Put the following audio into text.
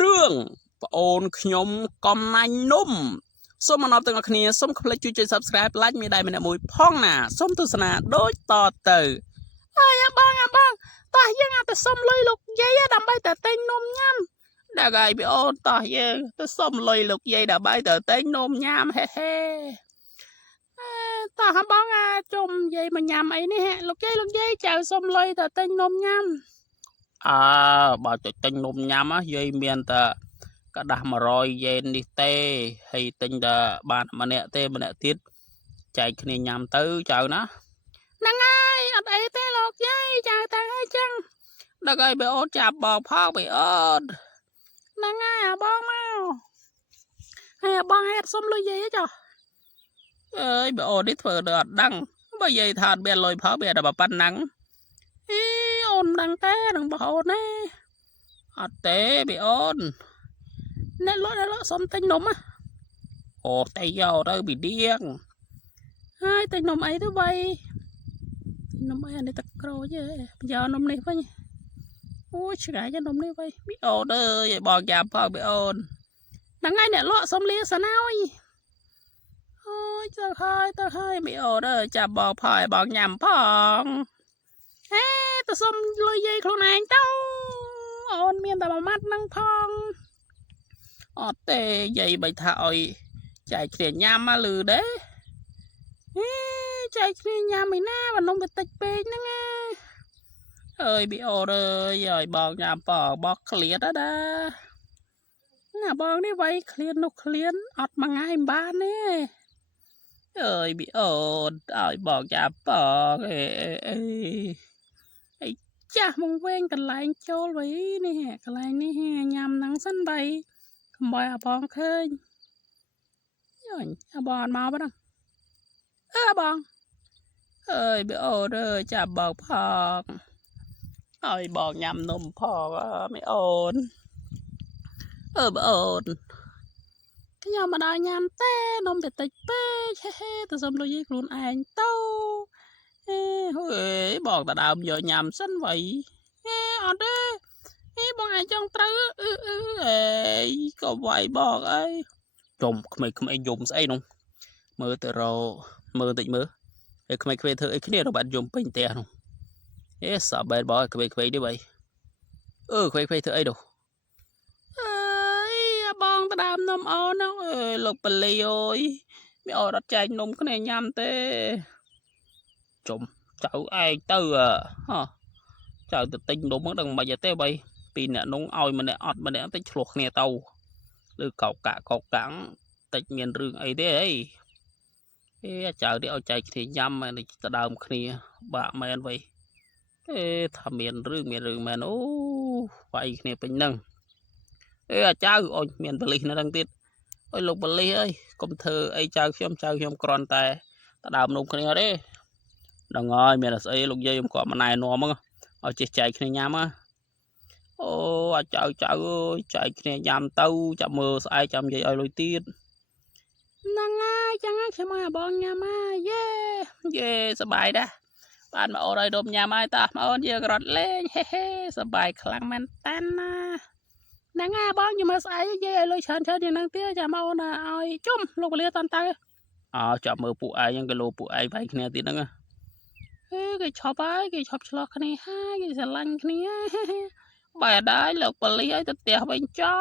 រឿងប្អូនខ្ញុំកំណាញ់នំសូមអរទាំងអស់គ្នាសូមកុំភ្លេចជួយចុច Subscribe like មានដែរម្នាក់មួយផងណាសូមទស្សនាដូចតទៅអាបងតោះយើងទៅសុំលុយលោកយាយដើម្បីទៅទិញនំញ៉ាំដល់ហើយប្អូនតោះយើងទៅសុំលុយលោកយាយដើម្បីទៅទិញនំញ៉ាំហេតោះបងជុំយាយមកញ៉ាំអីនេះលោកយាយចៅសុំលុយទៅទិញនំញ៉ាំបើទៅទិញនំញ៉ាំយាយមានតែกระดาษ100 yen នេះទេហើយទិញតែបានម្នាក់ទេម្នាក់ទៀតចែកគ្នាញ៉ាំទៅចៅណាហ្នឹងហើយអត់អីទេលោកយាយចៅតាំងហើយចឹងដល់ហើយបើអូនចាប់បងផងបើអូនហ្នឹងហើយបងមកហើយបងហេតុសុំលុយយាយចុះអើយបើអូននេះធ្វើទៅអត់ដឹងបើយាយថាអត់មានលុយផងមានតែប៉ុណ្ណឹងអីអូនដឹងទេនឹងបងអូនទេអត់ទេបើអូនអ្នកលក់សុំទិញនំអូតែយកទៅពីដៀងហើយទិញនំអីទៅបីនំអីអានេះទឹកក្រូចយកនំនេះវិញអូឆ្ងាញ់នំនេះវិញមីអូនអើយឲ្យបងចាំផងមីអូនហ្នឹងហើយអ្នកលក់សុំលាសាណហើយអូយទៅហើយមីអូនអើយចាំបងផងឲ្យបងញ៉ាំផងហេទៅសុំលុយយាយខ្លួនឯងទៅអូនមានតែមួយម៉ាត់ហ្នឹងផងអត់ទេយាយបីថាអុយចែកគ្នាញ៉ាំមកលឺទេចែកគ្នាញ៉ាំឯណាបើនំវាតិចពេកហ្នឹងអើយប៊ីអូអើយឲ្យបងញ៉ាំប៉បងឃ្លាតណាណាបងនេះវៃឃ្លាននោះឃ្លានអត់មួយថ្ងៃមិនបានទេអើយប៊ីអូនឲ្យបងញ៉ាំបងអីចាស់មកវិញកន្លែងចូលវៃនេះកន្លែងនេះញ៉ាំហ្នឹងសិនបីកុំឲ្យអាបងឃើញអាបងអត់មកបងបងអើយប៊ីអូនអើយចាំបងផងឲ្យបងញ៉ាំនំផងមីអូនបងអូនខ្ញុំមិនឲ្យញ៉ាំទេនំវាតិចពេកទៅសុំលុយខ្លួនឯងទៅហើយបងតដើមយកញ៉ាំសិនវៃអត់ទេបងឯងចង់ត្រូវអេក៏វាយបងអីចុំក្មេងយំស្អីនោះមើលទៅរមើលតិចមើលហើយក្មេងធ្វើអីគ្នារបាត់យំពេញផ្ទះនោះសាបែបបងក្មេងនេះវៃក្មេងធ្វើអីនោះបងទៅដើមនំអូនលោកបលីអើយមានអត់ចែកនំគ្នាញ៉ាំទេចុំចៅឯងទៅចៅទៅទិញនំហ្នឹងដឹងមិនទេបីពីអ្នកនោះឲ្យម្នាក់អត់ម្នាក់តិចឆ្លោះគ្នាទៅឬកោកកាក់តិចមានរឿងអីទេអីចៅនេះឲ្យចែកគ្នាញ៉ាំទៅដើមគ្នាបាក់មែនវៃថាមានរឿងមែនអូវាយគ្នាពេញហ្នឹងចៅអុយមានបលិសនៅហ្នឹងទៀតអុយលោកបលិសអើយកុំធ្វើអីចៅខ្ញុំគ្រាន់តែដើមនំគ្នាទេដល់ហើយមានស្អីលោកយាយខ្ញុំគាត់មកណែនាំហ្នឹងឲ្យចេះចែកគ្នាញ៉ាំអូអាចចៅអើយចែកគ្នាញ៉ាំទៅចាំមើលស្អែកចាំនិយាយឲ្យលុយទៀតហ្នឹងហើយចឹងខ្ញុំឲ្យបងញ៉ាំយេសប្បាយដែរបានមកអូនឲ្យដុំញ៉ាំហើយតាមកអូនយើងរត់លេងសប្បាយខ្លាំងមែនតាន់ណាហ្នឹងហើយបងខ្ញុំមើលស្អែកនិយាយឲ្យលុយច្រើនយ៉ាងហ្នឹងទៀតចាំមកអូនឲ្យជុំលោកពលាតាន់ទៅចាំមើលពួកឯងហ្នឹងគីឡូពួកឯងវាយគ្នាទៀតហ្នឹងគេឈប់ហើយគេឈប់ឆ្លោះគ្នាហើយគេស្រឡាញ់គ្នាបែរដែរលោកប៉ូលីសឲ្យទៅផ្ទះវិញចោល